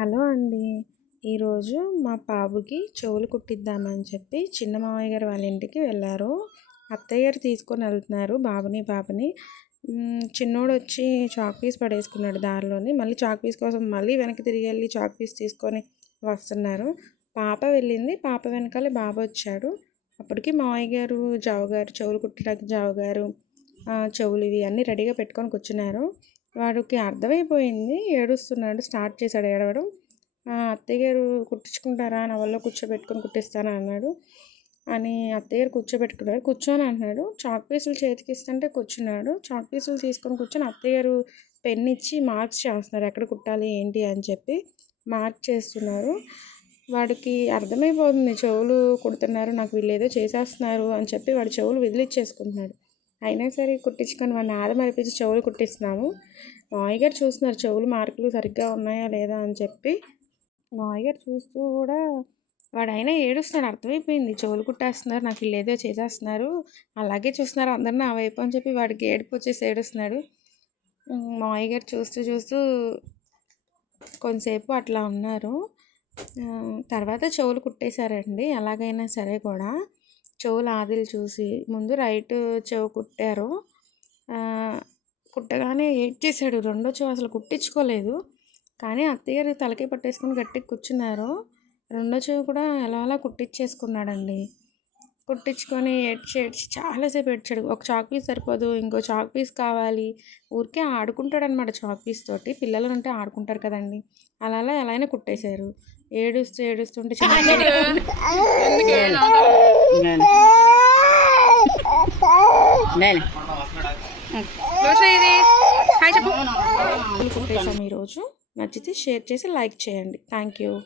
Hello అండి. ఈరోజు మా బాబుకి చెవులు కుట్టిద్దామని చెప్పి చిన్న మామయ్య గారు వాళ్ళ ఇంటికి వెళ్ళారు. అత్తయ్య గారు తీసుకొని వెళ్తున్నారు బాబుని. చిన్నోడు వచ్చి చాక్ పీస్ పడేసుకున్నాడు దారిలోని. మళ్ళీ చాక్ పీస్ కోసం మళ్ళీ వెనక్కి తిరిగి వెళ్ళి చాక్ పీస్ తీసుకొని వస్తున్నారు. పాప వెళ్ళింది. పాప వెనకాలే బాబు వచ్చాడు. అప్పటికి మామయ్య గారు, జావగారు చెవులు కుట్టడానికి జావగారు చెవులు ఇవి అన్నీ రెడీగా పెట్టుకొని కూర్చున్నారు. వాడికి అర్థమైపోయింది. ఏడుస్తున్నాడు. స్టార్ట్ చేశాడు ఏడవడం. అత్తయ్య గారు కుట్టించుకుంటారా, నా వల్ల కూర్చోబెట్టుకొని కుట్టిస్తాను అన్నాడు. అని అత్తయ్య గారు కూర్చోబెట్టుకున్నారు. కూర్చొని అంటున్నాడు. చాక్ పీసులు చేతికి ఇస్తుంటే కూర్చున్నాడు. చాక్ పీసులు తీసుకొని కూర్చొని అత్తయ్య గారు పెన్ ఇచ్చి మార్క్స్ చేస్తున్నారు. ఎక్కడ కుట్టాలి ఏంటి అని చెప్పి మార్క్ చేస్తున్నారు. వాడికి అర్థమైపోతుంది చెవులు కుడుతున్నారు, నాకు వీళ్ళు ఏదో చేసేస్తున్నారు అని చెప్పి వాడి చెవులు విదిలిచ్చేసుకుంటున్నాడు. అయినా సరే కుట్టించుకొని వాడిని ఆదమరిపించి చెవులు కుట్టిస్తున్నాము. మామయ్య గారు చూస్తున్నారు చెవులు మార్కులు సరిగ్గా ఉన్నాయా లేదా అని చెప్పి. మామయ్య గారు చూస్తూ కూడా వాడైనా ఏడుస్తున్నాడు. అర్థమైపోయింది చెవులు కుట్టేస్తున్నారు, నాకు వీళ్ళు ఏదో చేసేస్తున్నారు, అలాగే చూస్తున్నారు అందరు నా వైపు అని చెప్పి వాడికి ఏడుపు వచ్చేసి ఏడుస్తున్నాడు. మామయ్య గారు చూస్తూ కొంతసేపు అట్లా ఉన్నారు. తర్వాత చెవులు కుట్టేశారండి. ఎలాగైనా సరే కూడా చెవులు ఆదిలు చూసి ముందు రైట్ చెవు కుట్టారు. కుట్టగానే ఏడ్చేశాడు. రెండో చెవు అసలు కుట్టించుకోలేదు. కానీ అత్తయ్య తలకి పట్టేసుకొని గట్టిగా కూర్చున్నారు. రెండో చెవు కూడా ఎలా కుట్టించేసుకున్నాడండి. కుట్టించుకొని ఏడ్చి చాలాసేపు ఏడ్చాడు. ఒక చాక్ పీస్ సరిపోదు, ఇంకో చాక్ పీస్ కావాలి. ఊరికే ఆడుకుంటాడనమాట చాక్ పీస్ తోటి. పిల్లలు ఉంటే ఆడుకుంటారు కదండి. అలా ఎలా అయినా కుట్టేశారు. ఏడుస్తుంటే కుట్టేసాం ఈరోజు. నచ్చితే షేర్ చేసి లైక్ చేయండి. Thank you.